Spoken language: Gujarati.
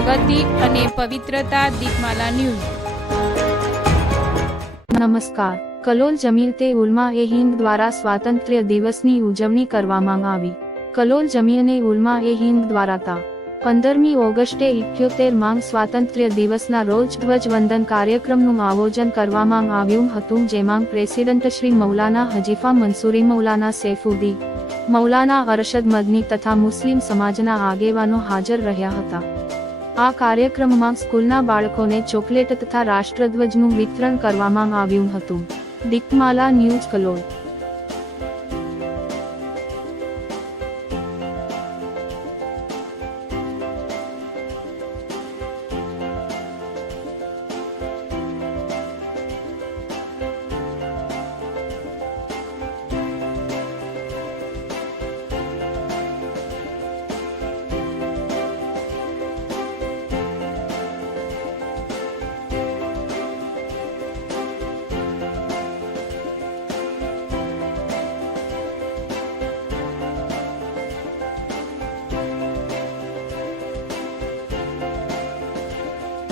પ્રગતિ અને પવિત્રતા દીપમાલા ન્યૂઝ। નમસ્કાર। કલોલ જમીયતે ઉલમા એ હિન્દ દ્વારા સ્વાતંત્ર્ય દિવસની ઉજવણી કરવામાં આવી। કલોલ જમીયતે ઉલમા એ હિન્દ દ્વારા તા 15મી ઓગસ્ટે 78માં સ્વાતંત્ર્ય દિવસના રોજ ધ્વજવંદન કાર્યક્રમનું આયોજન કરવામાં આવ્યું હતું, જેમાં પ્રેસિડેન્ટ શ્રી મૌલાના હજીફા મંસૂરી, મૌલાના સૈફુદ્દીન, મૌલાના અરશદ મદની તથા મુસ્લિમ સમાજના આગેવાનો હાજર રહ્યા હતા। આ કાર્યક્રમમાં સ્કૂલના બાળકોને ચોકલેટ તથા રાષ્ટ્રધ્વજનું વિતરણ કરવામાં આવ્યું હતું। દીપમાલા ન્યૂઝ, કલોલ।